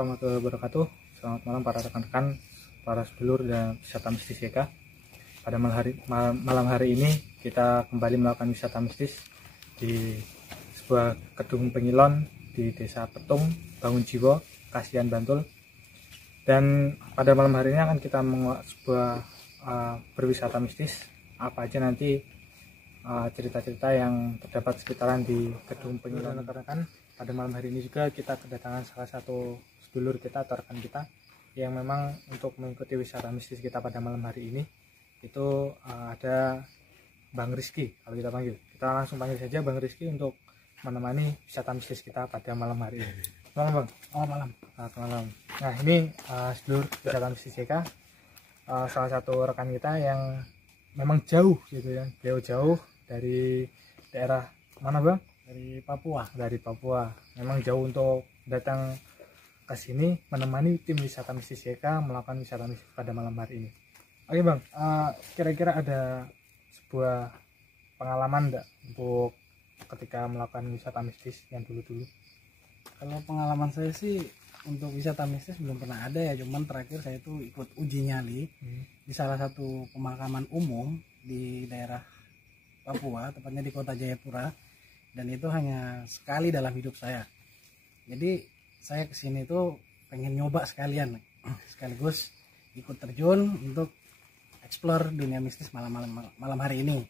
warahmatullahi wabarakatuh. Selamat malam para rekan-rekan, para sedulur dan wisata mistis YK. Pada malam hari ini kita kembali melakukan wisata mistis di sebuah gedung pengilon di Desa Petung, Bangunjiwo, Kasihan, Bantul. Dan pada malam hari ini akan kita membuat sebuah berwisata mistis. Apa aja nanti cerita-cerita yang terdapat sekitaran di gedung pengilon. Rekan-rekan, pada malam hari ini juga kita kedatangan salah satu sedulur kita atau rekan kita yang memang untuk mengikuti wisata mistis kita pada malam hari ini. Itu ada Bang Rizky, kalau kita panggil. Kita langsung panggil saja Bang Rizky untuk menemani wisata mistis kita pada malam hari ini. Selamat Bang. Oh malam. Selamat malam. Nah ini sedulur wisata mistis YK, salah satu rekan kita yang memang jauh gitu ya, jauh dari daerah mana Bang? Dari Papua. Dari Papua. Memang jauh untuk datang ke sini menemani tim wisata mistis YK melakukan wisata mistis pada malam hari ini. Oke Bang, kira-kira ada sebuah pengalaman enggak untuk ketika melakukan wisata mistis yang dulu-dulu? Kalau pengalaman saya sih untuk wisata mistis belum pernah ada ya, cuman terakhir saya itu ikut uji nyali di salah satu pemakaman umum di daerah Papua, tepatnya di Kota Jayapura, dan itu hanya sekali dalam hidup saya. Jadi saya kesini tuh pengen nyoba sekalian, sekaligus ikut terjun untuk explore dunia mistis malam hari ini.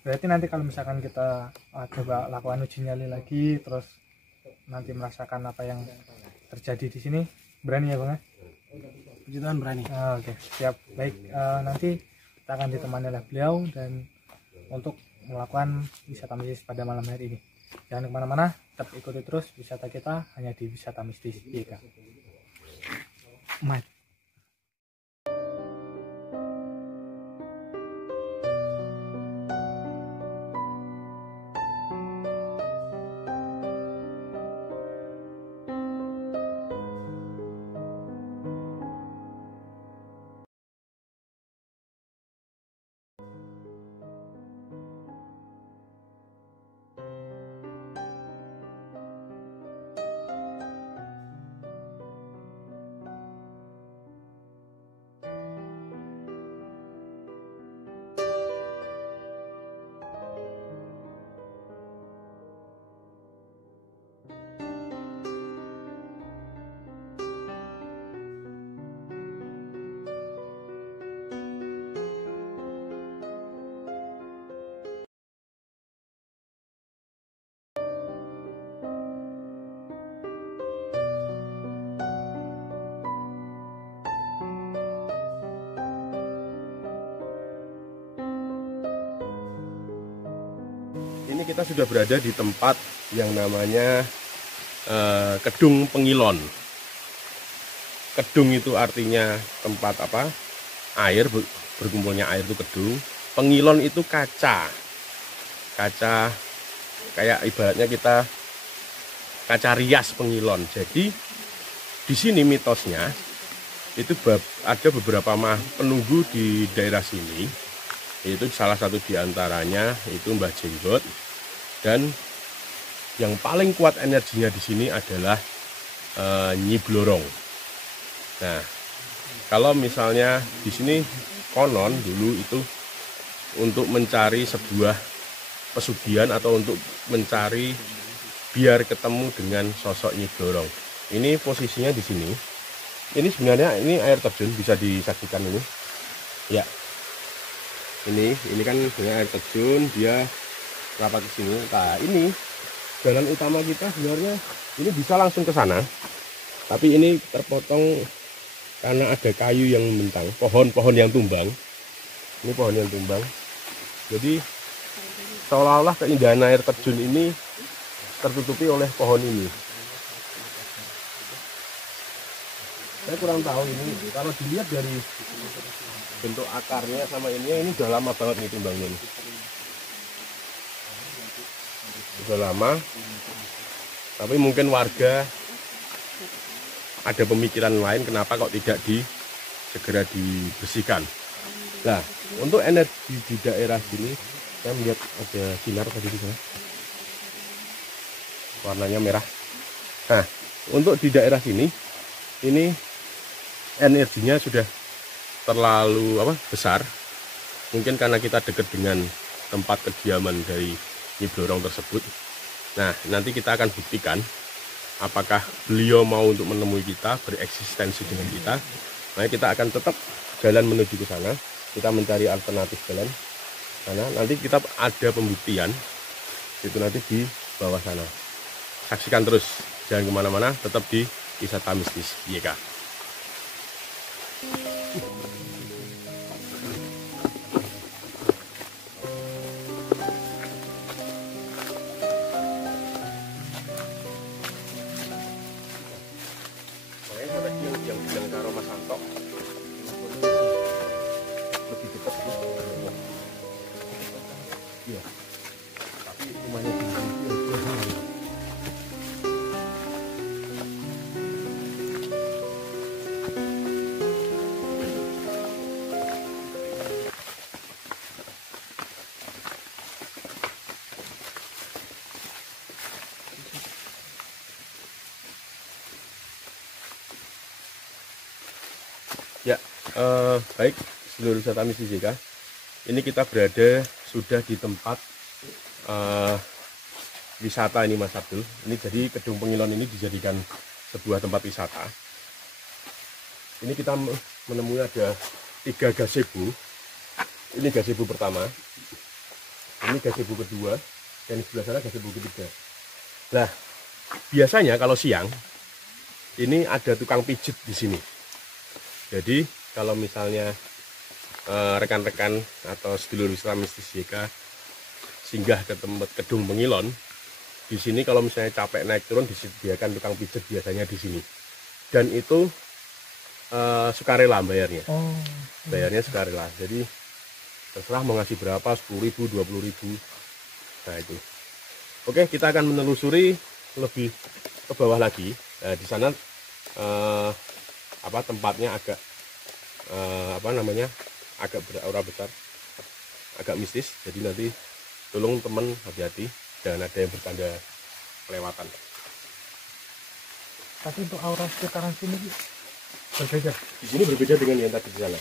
Berarti nanti kalau misalkan kita coba lakukan uji nyali lagi, terus nanti merasakan apa yang terjadi di sini, berani ya Bang? Puji Tuhan berani. Oke, siap. Baik, nanti kita akan ditemani oleh beliau dan untuk melakukan wisata mistis pada malam hari ini. Jangan kemana-mana, tetap ikuti terus wisata kita hanya di wisata mistis YK. Mat. Ini kita sudah berada di tempat yang namanya Kedung Pengilon. Kedung itu artinya tempat apa? Air, berkumpulnya air itu kedung. Pengilon itu kaca. Kaca kayak ibaratnya kita kaca rias pengilon. Jadi di sini mitosnya itu ada beberapa penunggu di daerah sini. Itu salah satu diantaranya itu Mbah Jenggot, dan yang paling kuat energinya di sini adalah Nyi Blorong. Nah, kalau misalnya di sini konon dulu itu untuk mencari sebuah pesugihan atau untuk mencari biar ketemu dengan sosok Nyi Blorong. Ini posisinya di sini. Ini sebenarnya ini air terjun, bisa disaksikan ini. Ya. Ini kan sebenarnya air terjun, dia rapat ke sini. Nah, ini jalan utama kita sebenarnya ini bisa langsung ke sana. Tapi ini terpotong karena ada kayu yang membentang, pohon-pohon yang tumbang. Ini pohon yang tumbang. Jadi seolah-olah keindahan air terjun ini tertutupi oleh pohon ini. Saya kurang tahu ini, kalau dilihat dari bentuk akarnya sama ini udah lama banget nih tumbangnya nih. Udah lama, tapi mungkin warga ada pemikiran lain kenapa kok tidak segera dibersihkan. Nah, untuk energi di daerah sini saya melihat ada sinar tadi di sana, warnanya merah. Nah, untuk di daerah sini ini energinya sudah terlalu besar, mungkin karena kita dekat dengan tempat kediaman dari Nyi Blorong tersebut. Nah, nanti kita akan buktikan apakah beliau mau untuk menemui kita, bereksistensi dengan kita. Nah, kita akan tetap jalan menuju ke sana, kita mencari alternatif jalan sana. Nanti kita ada pembuktian itu nanti di bawah sana. Saksikan terus, jangan kemana-mana, tetap di Wisata Mistis YK. Yang bilang karo Mas Santo lebih dekat sih. Iya. Tapi rumahnya di sini. Ya, baik seluruh wisata mistis JK. Ini kita berada sudah di tempat wisata ini Mas Abdul. Ini jadi Kedung Pengilon ini dijadikan sebuah tempat wisata. Ini kita menemui ada 3 gazebo. Ini gazebo pertama, ini gazebo kedua, dan di sebelah sana gazebo ketiga. Nah, biasanya kalau siang ini ada tukang pijit di sini. Jadi kalau misalnya rekan-rekan atau sedulur wisata mistis JK singgah ke tempat Kedung Pengilon, di sini kalau misalnya capek naik turun disediakan tukang pijat biasanya di sini. Dan itu sukarela bayarnya. Bayarnya sukarela. Jadi terserah mau ngasih berapa, 10.000, 20.000. Nah itu. Oke, kita akan menelusuri lebih ke bawah lagi. Nah, di sana tempatnya agak agak beraura besar, agak mistis. Jadi nanti tolong teman hati-hati, jangan ada yang bertanda kelewatan. Tapi untuk aura sekitaran sini berbeda. Di sini berbeda dengan yang tadi di sana.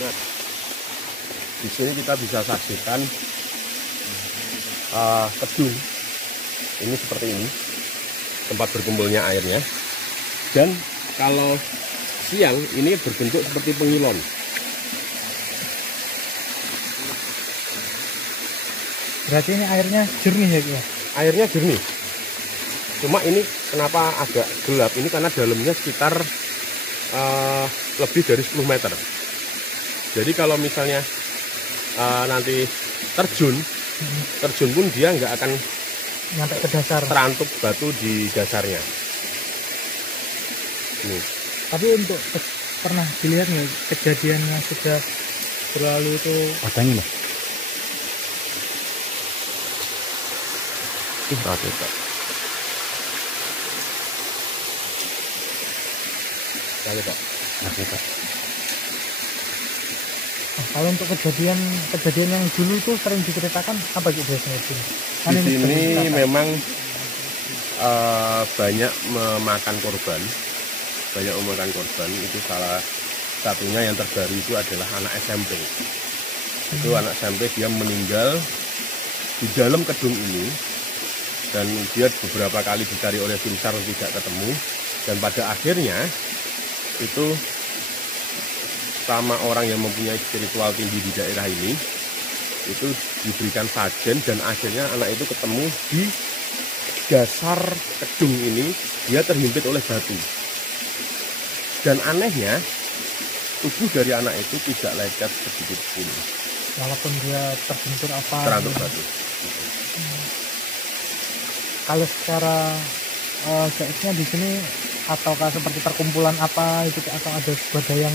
Nah, di sini kita bisa saksikan kedung ini seperti ini, tempat berkumpulnya airnya. Dan kalau siang ini berbentuk seperti pengilon. Berarti ini airnya jernih ya? Airnya jernih. Cuma ini kenapa agak gelap? Ini karena dalamnya sekitar lebih dari 10 meter. Jadi kalau misalnya nanti terjun pun dia nggak akan nyampe ke dasar, terantuk batu di dasarnya. Nih. Tapi untuk pernah dilihat nggak kejadian yang sudah berlalu itu? Padanya loh. Oke, Pak. Oke, Pak. Oke, Pak. Kalau untuk kejadian yang dulu itu sering diceritakan apa gitu biasanya di sini? Di sini memang banyak memakan korban. Itu salah satunya yang terbaru itu adalah anak SMP. Itu anak SMP, dia meninggal di dalam kedung ini, dan dia beberapa kali dicari oleh tim SAR tidak ketemu, dan pada akhirnya itu sama orang yang mempunyai spiritual tinggi di daerah ini itu diberikan sajen, dan akhirnya anak itu ketemu di dasar kedung ini. Dia terhimpit oleh batu, dan anehnya tubuh dari anak itu tidak lecet sedikit pun walaupun dia terbentur apa terantuk batu. Kalau secara GX-nya di sini ataukah seperti perkumpulan apa itu, atau ada sebuah dayang?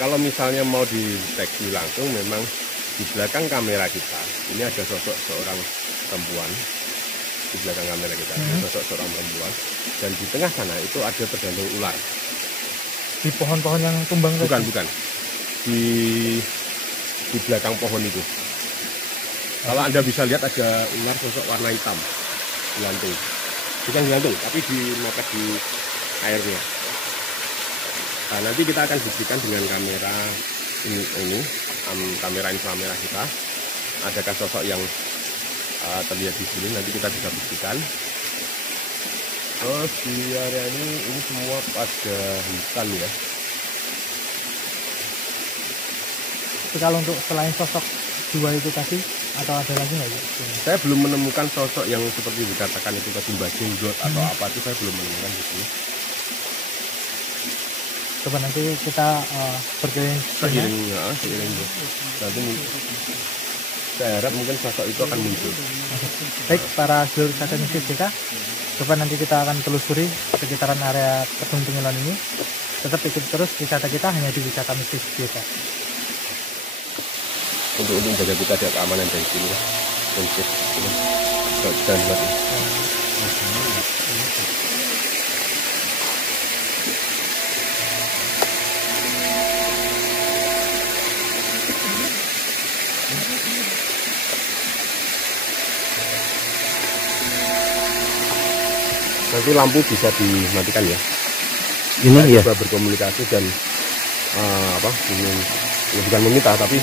Kalau misalnya mau dideteksi langsung, memang di belakang kamera kita ini ada sosok seorang perempuan. Di belakang kamera kita ada sosok seorang perempuan, dan di tengah sana itu ada tergantung ular. Di pohon-pohon yang tumbang tadi? Bukan. Di belakang pohon itu. Kalau Anda bisa lihat ada ular sosok warna hitam gelantung. Bukan gelantung, tapi mepet di airnya. Nah, nanti kita akan buktikan dengan kamera ini kamera inframerah kita. Adakah sosok yang terlihat di sini? Nanti kita bisa buktikan. Terus di area ini semua pada hutan ya. Tapi kalau untuk selain sosok dua itu tadi, atau ada lagi nggak? Saya belum menemukan sosok yang seperti dikatakan itu tadi Mbak Jenglot atau apa, itu saya belum menemukan di sini. Coba nanti kita berkeliling. Seiring. Nanti saya harap mungkin sosok itu akan muncul. Baik, para seluruh wisata mistis kita, coba nanti kita akan telusuri sekitaran area Kedung Pengilon ini. Tetap ikuti terus wisata kita hanya di Wisata Mistis Desa. Untuk menjaga kita ada keamanan dari sini ya. Dan nanti lampu bisa dimatikan ya. Ini ya. Bisa berkomunikasi dan bukan meminta tapi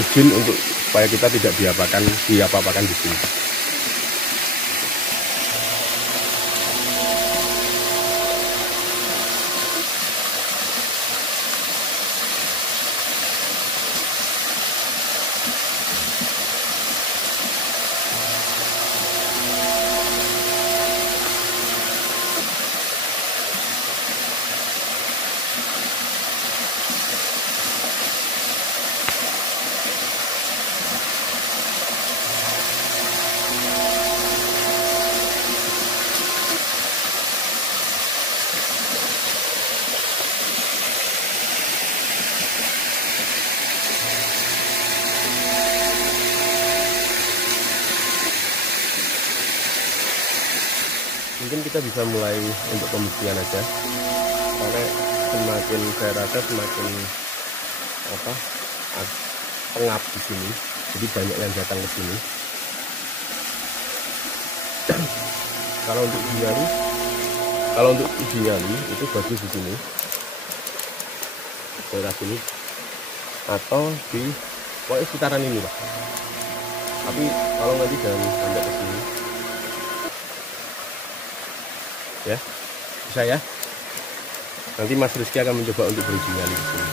izin untuk supaya kita tidak diapa-apakan di sini. Mungkin kita bisa mulai untuk pembuktian aja, karena semakin saya rasa semakin pengap di sini, jadi banyak yang datang ke sini. Kalau untuk uji nyali itu bagus di sini, daerah sini atau di pokoknya sekitaran ini lah. Tapi kalau nanti jangan sampai ke sini. Ya, bisa ya. Nanti Mas Rizky akan mencoba untuk beruji nyali di sini.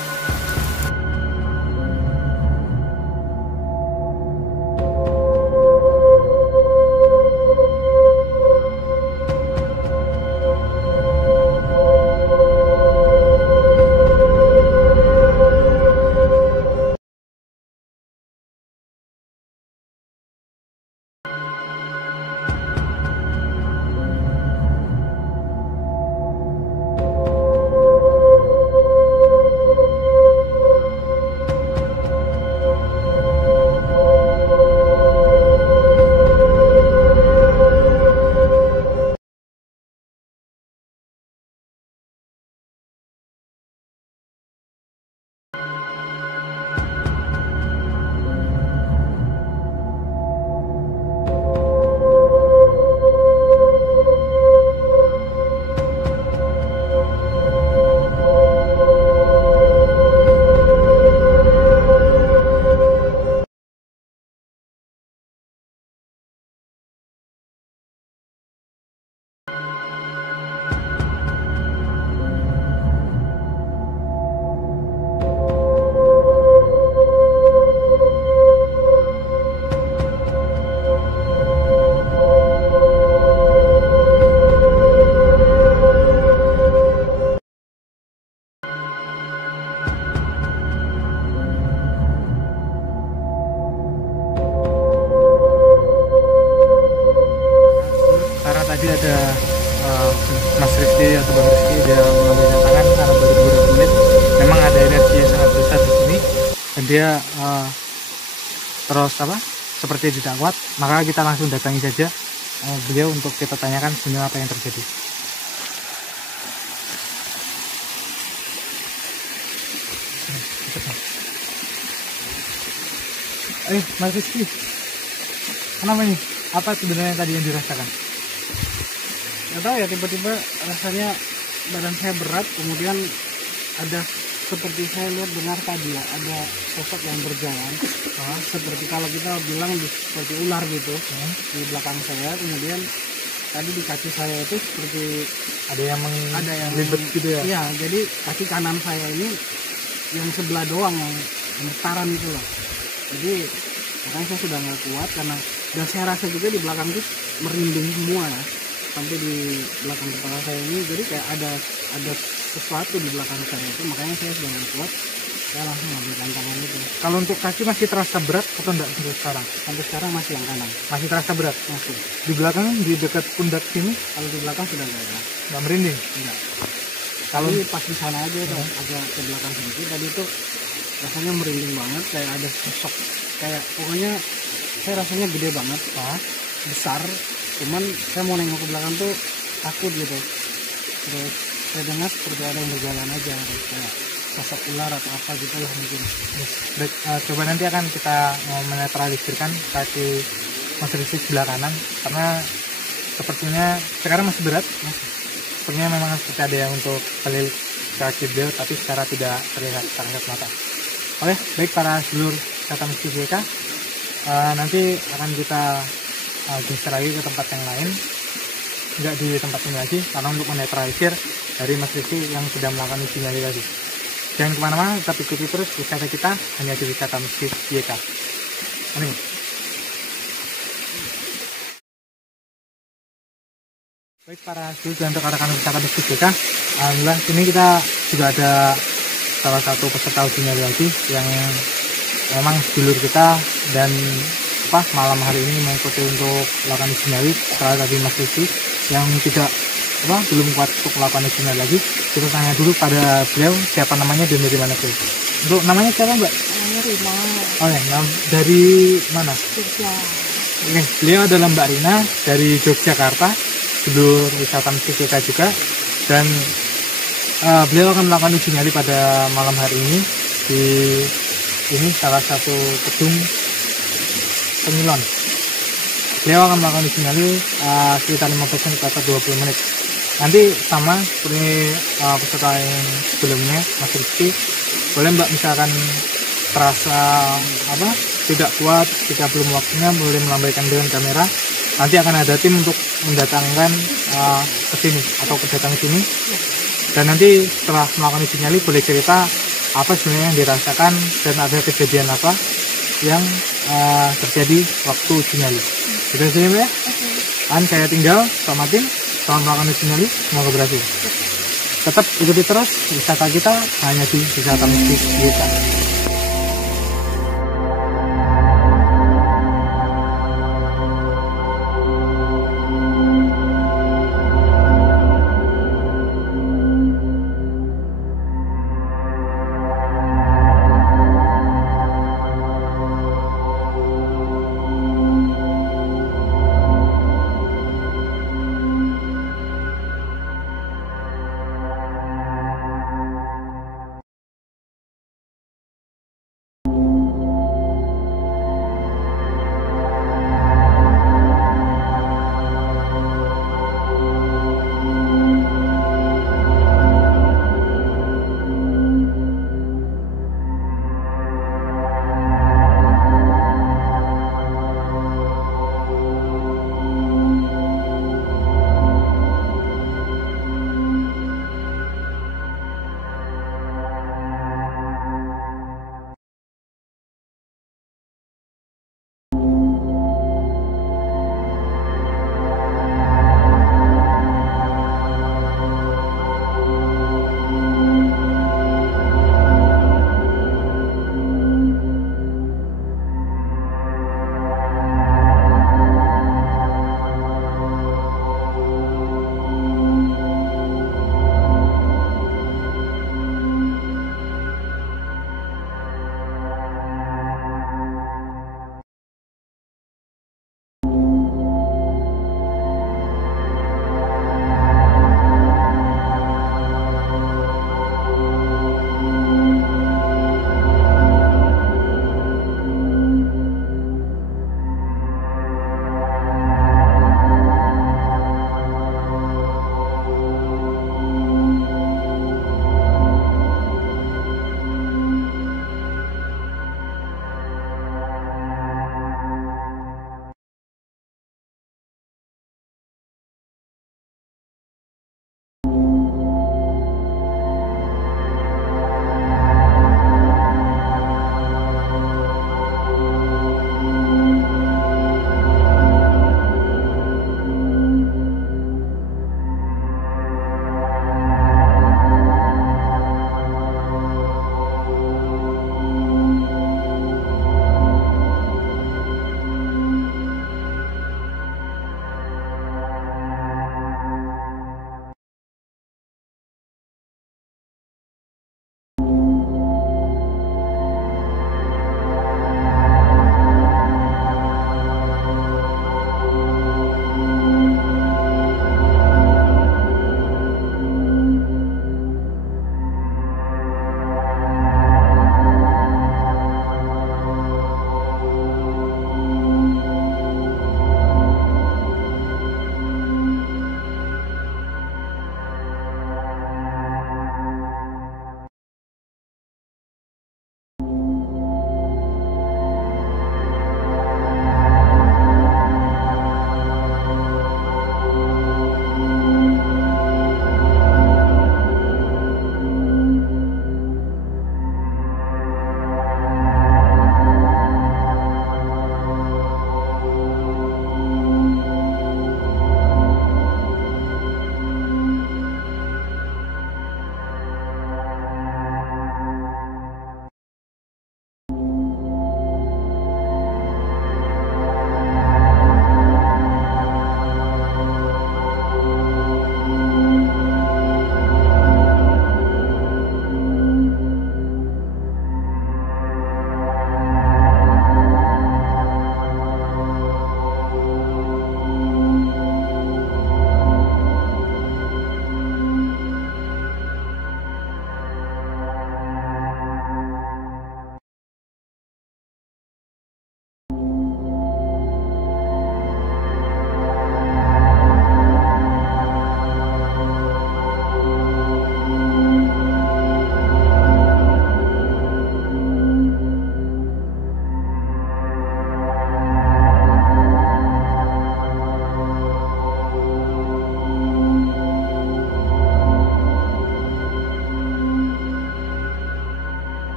tadi ada Mas Rizky atau Bang Rizky dia mengambil tangan karena baru beberapa menit. Memang ada energi yang sangat besar di sini dan dia terus seperti tidak kuat, maka kita langsung datangi saja beliau untuk kita tanyakan sebenarnya apa yang terjadi. Mas Rizky, kenapa nih? Apa sebenarnya tadi yang dirasakan? Nggak tahu ya, tiba-tiba rasanya badan saya berat, kemudian ada seperti saya lihat dengar tadi ya, ada sosok yang berjalan seperti kalau kita bilang seperti ular gitu di belakang saya. Kemudian tadi di kaki saya itu seperti ada yang ribet gitu ya? Iya, jadi kaki kanan saya ini yang sebelah doang yang getaran itu loh. Jadi makanya saya sudah nggak kuat dan saya rasa juga di belakang itu merinding semua ya, sampai di belakang kepala saya ini. Jadi kayak ada sesuatu di belakang saya itu, makanya saya sudah nggak kuat, saya langsung ambil tantangan itu. Kalau untuk kaki masih terasa berat atau enggak sampai sekarang? Sampai sekarang masih yang kanan. Masih terasa berat? Masih. Di belakang, di dekat pundak sini? Kalau di belakang sudah nggak merinding? Enggak. Kalau pas di sana aja tuh agak ke belakang sedikit, tadi itu rasanya merinding banget, kayak ada sosok, kayak pokoknya saya rasanya gede banget, besar, cuman saya mau nengok ke belakang tuh takut gitu. Terus saya dengar seperti ada yang berjalan aja, kayak sosok ular atau apa gitu lah mungkin. Baik, coba nanti akan kita menetralisirkan kaki Mas Rizky sebelah kanan, karena sepertinya sekarang masih berat. Sepertinya memang seperti ada yang untuk pelil kaki beliau, tapi secara tidak terlihat kasat mata. Oke, baik para sedulur wisata mistis YK, nanti akan kita geser lagi ke tempat yang lain, nggak di tempat ini lagi, karena untuk menetralisir dari Mas Rizky yang sudah melakukan uji nyali tadi. Jangan kemana-mana, tetap ikuti terus wisata kita hanya di wisata mistis YK. Ini. Baik para sedulur dan rekan-rekan wisata mistis YK, alhamdulillah sini kita juga ada salah satu peserta uji nyali lagi yang memang sedulur kita dan malam hari ini mengikuti untuk melakukan uji nyali setelah tadi Mas Rizky yang tidak belum kuat untuk melakukan uji nyali lagi. Kita tanya dulu pada beliau siapa namanya dan dari mana beliau. Untuk namanya siapa Mbak? Namanya Rina. Oh ya, dari mana? Jogja. Oke, beliau adalah Mbak Rina dari Yogyakarta, sedulur wisata mistis YK juga, dan beliau akan melakukan uji nyali pada malam hari ini di salah satu gedung Pengilon. Beliau akan melakukan uji nyali sekitar 15 menit atau 20 menit. Nanti sama seperti peserta yang sebelumnya, Mas Rizky, boleh Mbak misalkan terasa tidak kuat ketika belum waktunya, boleh melambaikan dengan kamera. Nanti akan ada tim untuk mendatangkan ke sini atau datang ke sini. Dan nanti setelah melakukan uji nyali boleh cerita apa sebenarnya yang dirasakan dan ada kejadian apa yang terjadi waktu uji nyali. Sudah sini ya? Saya tinggal, selamat melakukan uji nyali, semoga berhasil. Tetap ikuti terus wisata kita hanya di wisata mistis kita.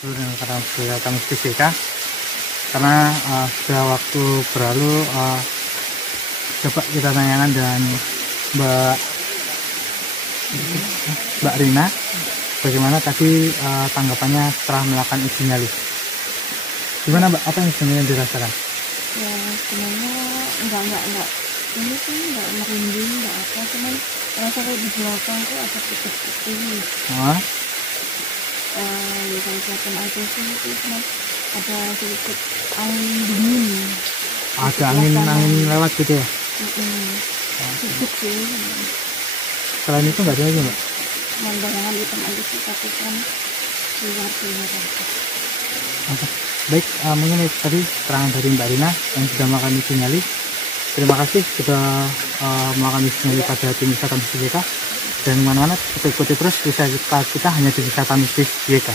dengan wisata mistis YK, karena sudah waktu berlalu. Coba kita tanyakan dengan Mbak Rina, bagaimana tadi tanggapannya setelah melakukan uji nyali. Gimana Mbak, apa yang sebenarnya dirasakan? Ya sebenarnya enggak ini sih enggak merinding, enggak apa, cuman rasa kayak di belakang tuh ada putih-putih. Ya kalau kelihatan aja sih itu cuman ada sedikit angin dingin. Ada angin lewat gitu ya? Sedikit sih. Selain itu nggak ada lagi Mbak? Pemandangan hitam aja sih, tapi kan luar biasa. Baik, mungkin itu tadi keterangan dari Mbak Rina yang sudah melakukan uji nyali. Terima kasih sudah melakukan uji nyali pada tim wisata mistis YK. Dan mana-mana ikuti terus wisata kita hanya di wisata mistis YK.